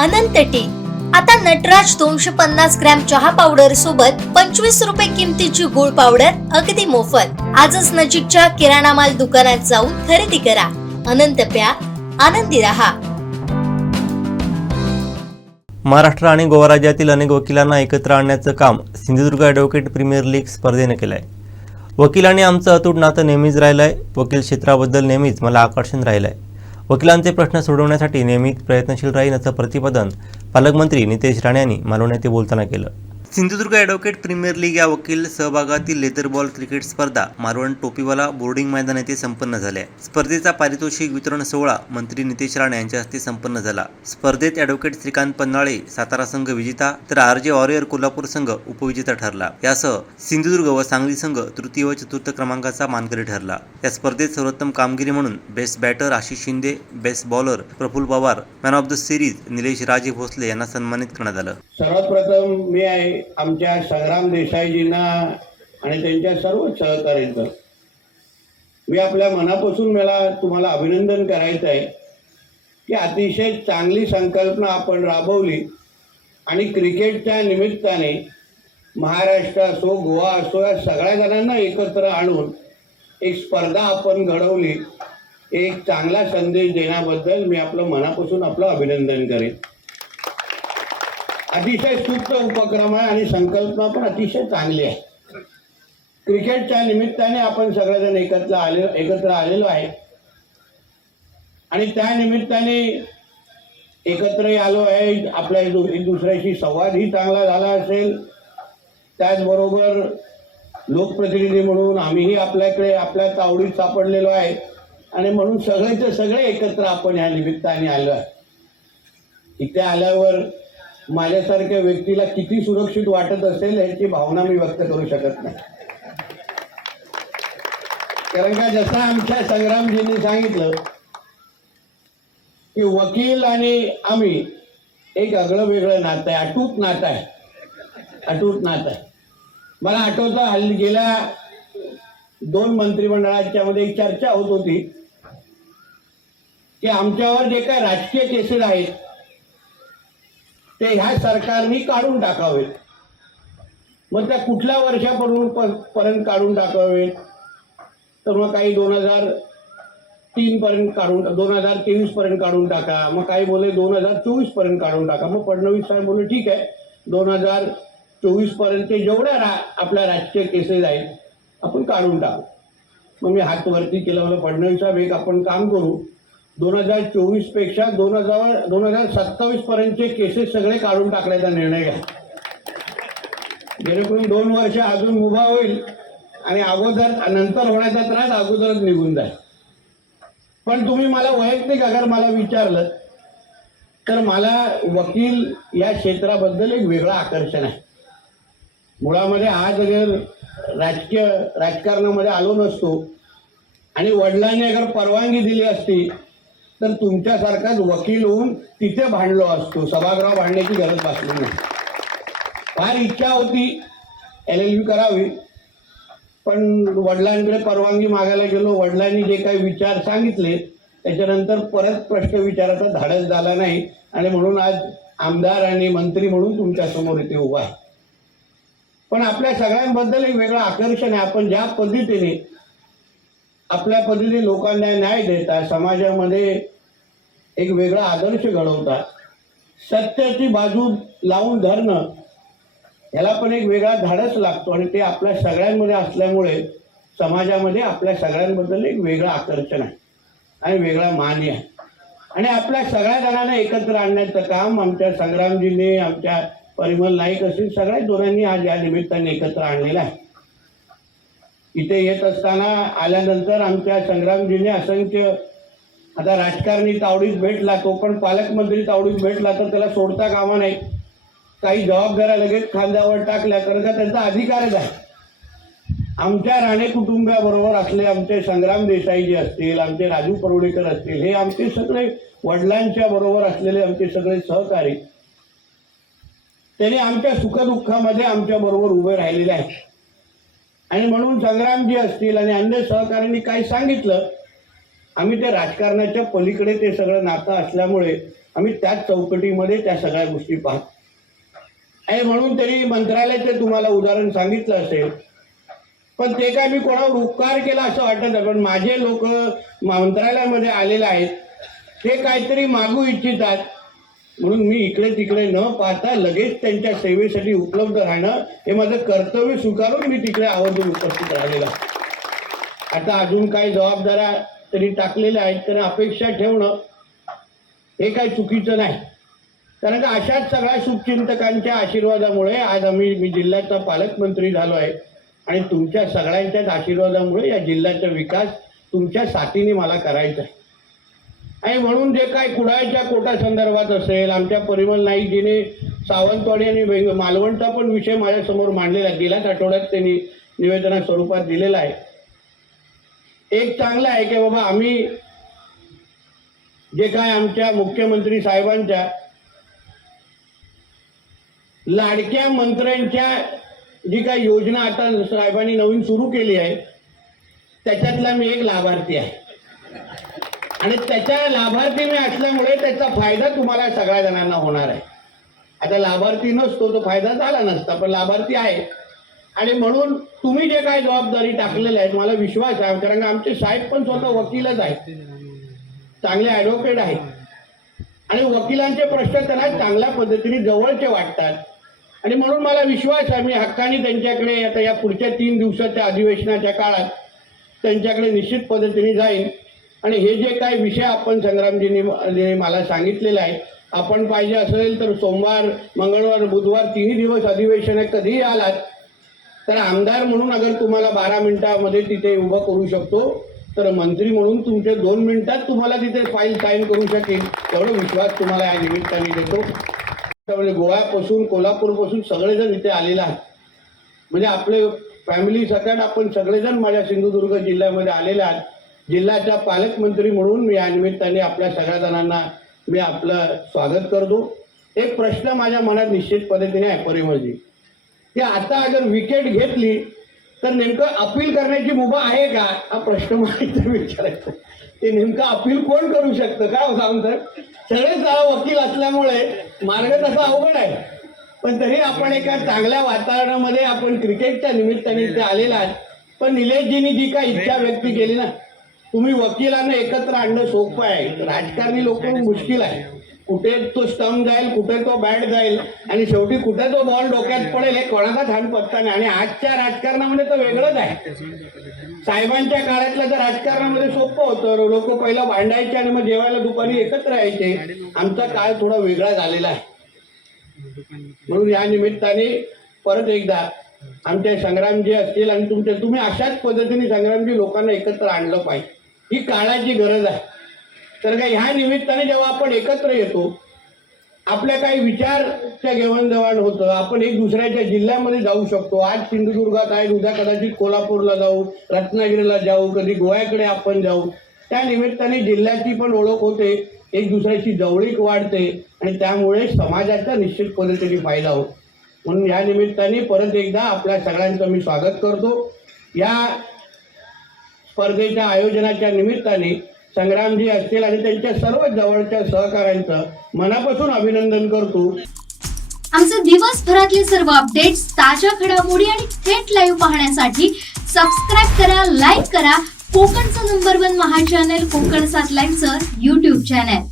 अनंत T. आता नटराज दोनशे पन्नास ग्रॅम चहा पावडर सोबत पंचवीस रुपये किमतीची गुळ पावडर अगदी मोफत. आजच नजीकच्या किराणा माल दुकानात जाऊन खरेदी करा. अनंत प्या. आनंदी रहा. महाराष्ट्र आणि गोवा राज्यातील अनेक वकिलांना एकत्र आणण्याचं काम सिंधुदुर्ग ॲडव्होकेट प्रीमियर लीग स्पर्धेनं केलं आहे वकिलांनी आमचं अतूट नातं नेहमीच राहिलं आहे वकील क्षेत्राबद्दल नेहमीच मला आकर्षण राहिलं आहे वकिलांचे प्रश्न सोडवण्यासाठी नियमित प्रयत्नशील राहीन असं प्रतिपादन पालकमंत्री नितेश राणे यांनी मालवण येथे बोलताना केलं. सिंधुदुर्ग ॲडव्होकेट प्रीमियर लीग या वकील सहभागातील लेदर बॉल क्रिकेट स्पर्धा मारवण टोपीवाला बोर्डिंग मैदान येथे संपन्न झाल्या स्पर्धेचा पारितोषिक वितरण सोहळा मंत्री नितेश राणे यांच्या हस्ते संपन्न झाला. स्पर्धेत ॲडव्होकेट श्रीकांत पन्नाळे सातारा संघ विजेता तर आर जे वॉरियर कोल्हापूर संघ उपविजेता ठरला. यासह सिंधुदुर्ग व सांगली संघ तृतीय व चतुर्थ क्रमांकाचा मानकरी ठरला. या स्पर्धेत सर्वोत्तम कामगिरी म्हणून best batter Ashish Shinde best bowler Praful Pawar man of the series Nilesh Raje Bhosale यांना सन्मानित करण्यात आलं. सर्वात प्रथम मी आहे आमच्या संग्राम देसाईजींना आणि त्यांच्या सर्व सहकार्यांचं मी आपल्या मनापासून मला तुम्हाला अभिनंदन करायचं आहे की अतिशय चांगली संकल्पना आपण राबवली आणि क्रिकेटच्या निमित्ताने महाराष्ट्र असो गोवा असो या सगळ्या जणांना एकत्र आणून एक स्पर्धा आपण घडवली. एक चांगला संदेश देण्याबद्दल मी आपलं मनापासून आपलं अभिनंदन करेन. अतिशय सुप्त उपक्रम आहे आणि संकल्पना पण अतिशय चांगली आहे. क्रिकेटच्या निमित्ताने आपण सगळेजण एकत्र आले एकत्र आलेलो आहे. आणि त्या निमित्ताने एकत्रही आलो आहे आपल्या एक एक दुसऱ्याशी संवादही चांगला झाला असेल. त्याचबरोबर लोकप्रतिनिधी म्हणून आम्हीही आपल्याकडे आपल्या तावडीत सापडलेलो आहे. आणि म्हणून सगळेचे सगळे एकत्र आपण या निमित्ताने आलो आहे. इथे आल्यावर माझ्यासारख्या व्यक्तीला किती सुरक्षित वाटत असेल याची भावना मी व्यक्त करू शकत नाही. कारण का जसं आमच्या संग्रामजींनी सांगितलं की वकील आणि आम्ही एक आगळं वेगळं नातं आहे अटूट नातं आहे. अटूट नातं आहे. मला आठवतं हल्ली गेल्या दोन मंत्रिमंडळाच्या मध्ये एक चर्चा होत होती की आमच्यावर जे काय राजकीय केसेस आहेत ते ह्या सरकारने काढून टाकावेत. मग त्या कुठल्या वर्षापर्यंत प- पर्यंत काढून टाकावेत? तर मग काही दोन हजार तीनपर्यंत काढून दोन हजार तेवीसपर्यंत काढून टाका. मग काही बोले दोन हजार चोवीसपर्यंत काढून टाका. मग फडणवीस साहेब बोलले ठीक आहे. दोन हजार चोवीसपर्यंत जेवढ्या रा आपल्या राजकीय केसेस आहेत आपण काढून टाकू. मग मी हात वरती केला. मला फडणवीस साहेब एक आपण काम करू. दोन हजार चोवीसपेक्षा दोन हजार दोन हजार सत्तावीस पर्यंतचे केसेस सगळे काढून टाकण्याचा निर्णय घ्या. जेणेकरून दोन वर्ष अजून उभा होईल आणि अगोदर नंतर होण्याचा त्रास अगोदरच निघून जाईल. पण तुम्ही मला वैयक्तिक अगर मला विचारलं तर मला वकील या क्षेत्राबद्दल एक वेगळं आकर्षण आहे. मुळामध्ये आज अगर राजकीय राजकारणामध्ये आलो नसतो आणि वडिलांनी अगर परवानगी दिली असती तर तुमच्यासारखाच वकील होऊन तिथे भांडलो असतो. सभागृह भांडण्याची गरज भासली नाही. फार इच्छा होती एल एल बी करावी. पण वडिलांकडे परवानगी मागायला गेलो. वडिलांनी जे काही विचार सांगितले त्याच्यानंतर परत प्रश्न विचाराचा धाडस झाला नाही. आणि म्हणून आज आमदार आणि मंत्री म्हणून तुमच्यासमोर इथे उभा आहे. पण आपल्या सगळ्यांबद्दल एक वेगळं आकर्षण आहे. आपण ज्या पद्धतीने आपल्या पद्धतीने लोकांना न्याय देतात समाजामध्ये एक वेगळा आदर्श घडवतात. सत्याची बाजू लावून धरणं याला पण एक वेगळा धाडस लागतो आणि ते आपल्या सगळ्यांमध्ये असल्यामुळे समाजामध्ये आपल्या सगळ्यांबद्दल एक वेगळं आकर्षण आहे आणि वेगळा मान्य आहे. आणि आपल्या सगळ्या जणांना एकत्र आणण्याचं काम आमच्या संग्रामजींनी आमच्या परिमल नाईक असेल सगळ्या दोघांनी आज या निमित्ताने एकत्र आणलेलं आहे. इथे येत असताना आल्यानंतर आमच्या संग्रामजीने असंख्य आता राजकारणी तावडीत भेटला तो पण पालकमंत्री तावडीत भेटला तर त्याला सोडता कामा नाही काही जबाबदाऱ्या लगेच खांद्यावर टाकल्या कारण का त्यांचा अधिकारच आहे. आमच्या राणे कुटुंबाबरोबर असले आमचे संग्राम देसाई जे असतील आमचे राजू परोडेकर असतील हे आमचे सगळे वडिलांच्या बरोबर असलेले आमचे सगळे सहकारी त्यांनी आमच्या सुखदुःखामध्ये आमच्या बरोबर उभे राहिलेले आहेत. आणि म्हणून संग्रामजी असतील आणि अन्य सहकाऱ्यांनी काही सांगितलं आम्ही ते राजकारणाच्या पलीकडे ते सगळं नातं असल्यामुळे आम्ही त्याच चौकटीमध्ये त्या सगळ्या गोष्टी पाहतो. आणि म्हणून तरी मंत्रालयाचं तुम्हाला उदाहरण सांगितलं असेल पण ते काय मी कोणावर उपकार केला असं वाटत नाही पण माझे लोक मंत्रालयामध्ये आलेले आहेत ते काहीतरी मागू इच्छितात. म्हणून मी इकडे तिकडे न पाहता लगेच त्यांच्या सेवेसाठी उपलब्ध राहणं हे माझं कर्तव्य स्वीकारून मी तिकडे आवर्जून उपस्थित राहिलेला आता अजून काही जबाबदाऱ्या तरी टाकलेल्या आहेत तर अपेक्षा ठेवणं हे काही चुकीचं नाही. कारण का अशाच सगळ्या शुभचिंतकांच्या आशीर्वादामुळे आज आम्ही मी जिल्ह्याचा पालकमंत्री झालो आहे आणि तुमच्या सगळ्यांच्याच आशीर्वादामुळे या जिल्ह्याचा विकास तुमच्या साथीने मला करायचा आहे. आणि म्हणून जे काय कुडाळच्या कोटा संदर्भात असेल आमच्या परिमल नाईकजीने सावंतवाडी आणि मालवणचा पण विषय माझ्यासमोर मांडलेला आहे. गेल्याच आठवड्यात त्यांनी निवेदना स्वरूपात दिलेला आहे. एक चांगलं आहे की बाबा आम्ही जे काय आमच्या मुख्यमंत्री साहेबांच्या लाडक्या मंत्र्यांच्या जी काय योजना आता साहेबांनी नवीन सुरू केली आहे त्याच्यातला मी एक लाभार्थी आहे. आणि त्याच्या लाभार्थी मी असल्यामुळे त्याचा फायदा तुम्हाला सगळ्या जणांना होणार आहे. आता लाभार्थी नसतो तो फायदा झाला नसता पण लाभार्थी आहे. आणि म्हणून तुम्ही जे काय जबाबदारी टाकलेले आहेत मला विश्वास आहे कारण का आमचे साहेब पण स्वतः वकीलच आहेत. चांगले ॲडव्होकेट आहेत. आणि वकिलांचे प्रश्न त्यांना चांगल्या पद्धतीने जवळचे वाटतात. आणि म्हणून मला विश्वास आहे मी हक्काने त्यांच्याकडे आता या पुढच्या तीन दिवसाच्या अधिवेशनाच्या काळात त्यांच्याकडे निश्चित पद्धतीने जाईन. आणि हे जे काही विषय आपण संग्रामजींनी मला सांगितलेले आहे आपण पाहिजे असेल तर सोमवार मंगळवार बुधवार तिन्ही दिवस अधिवेशन कधीही आलात तर आमदार म्हणून अगर तुम्हाला बारा मिनिटामध्ये तिथे उभं करू शकतो तर मंत्री म्हणून तुमचे दोन मिनिटात तुम्हाला तिथे फाईल साईन करू शकेल. एवढा विश्वास तुम्हाला या निमित्ताने देतो. त्यामुळे गोव्यापासून कोल्हापूरपासून सगळेजण इथे आलेले आहेत. म्हणजे आपले फॅमिली सकट आपण सगळेजण माझ्या सिंधुदुर्ग जिल्ह्यामध्ये आलेले आहात. जिल्ह्याचा पालकमंत्री म्हणून मी या निमित्ताने आपल्या सगळ्या जणांना मी आपलं स्वागत करतो. एक प्रश्न माझ्या मनात निश्चित पद्धतीने आहे परिमळजी की आता अगर विकेट घेतली तर नेमकं अपील करण्याची मुभा आहे का? हा प्रश्न मला इथे विचारायचा. ते नेमकं अपील कोण करू शकतं? का हो सावंत? सगळेच वकील असल्यामुळे मार्ग तसा अवघड आहे. पण तरी आपण एका चांगल्या वातावरणामध्ये आपण क्रिकेटच्या निमित्ताने इथे आलेला आहे पण निलेशजींनी जी काय इच्छा व्यक्त केली ना तुम्ही वकिलांना एकत्र आणणं सोपं आहे. राजकारणी लोक मुश्किल आहे. कुठे तो स्टंप जाईल कुठे तो बॅट जाईल आणि शेवटी कुठे तो बॉल डोक्यात पडेल हे कोणाचा हात पत्ता नाही. आणि आजच्या राजकारणामध्ये तर वेगळंच आहे. साहेबांच्या काळातलं तर राजकारणामध्ये सोपं होतं. लोक पहिला भांडायचे आणि मग जेवायला दुपारी एकत्र यायचे. आमचा काळ थोडा वेगळा झालेला आहे. म्हणून या निमित्ताने परत एकदा आमचे संग्रामजी असतील आणि तुमचे तुम्ही अशाच पद्धतीने संग्रामजी लोकांना एकत्र आणलं पाहिजे. ही काळाची गरज आहे. तर का ह्या निमित्ताने जेव्हा आपण एकत्र येतो आपल्या काही विचारच्या घेवाणदेवाण होतं. आपण एक दुसऱ्याच्या जिल्ह्यामध्ये जाऊ शकतो. आज सिंधुदुर्गात आहे उद्या कदाचित कोल्हापूरला जाऊ रत्नागिरीला जाऊ कधी गोव्याकडे आपण जाऊ. त्या निमित्ताने जिल्ह्याची पण ओळख होते एक दुसऱ्याची जवळीक वाढते आणि त्यामुळे समाजाचा निश्चित पद्धतीने फायदा होतो. म्हणून या निमित्ताने परत एकदा आपल्या सगळ्यांचं मी स्वागत करतो. या स्पर्धेच्या आयोजनाच्या निमित्ताने संग्रामजी असतील आणि त्यांच्या सर्व जवळच्या सहकाऱ्यांचं मनापासून अभिनंदन करतो. आमचे दिवसभरातले सर्व अपडेट्स ताज्या घडामोडी आणि थेट लाईव्ह पाहण्यासाठी सबस्क्राईब करा लाईक करा. कोकणचं नंबर वन महा चॅनल कोकण सात लाईव्हचं युट्यूब चॅनल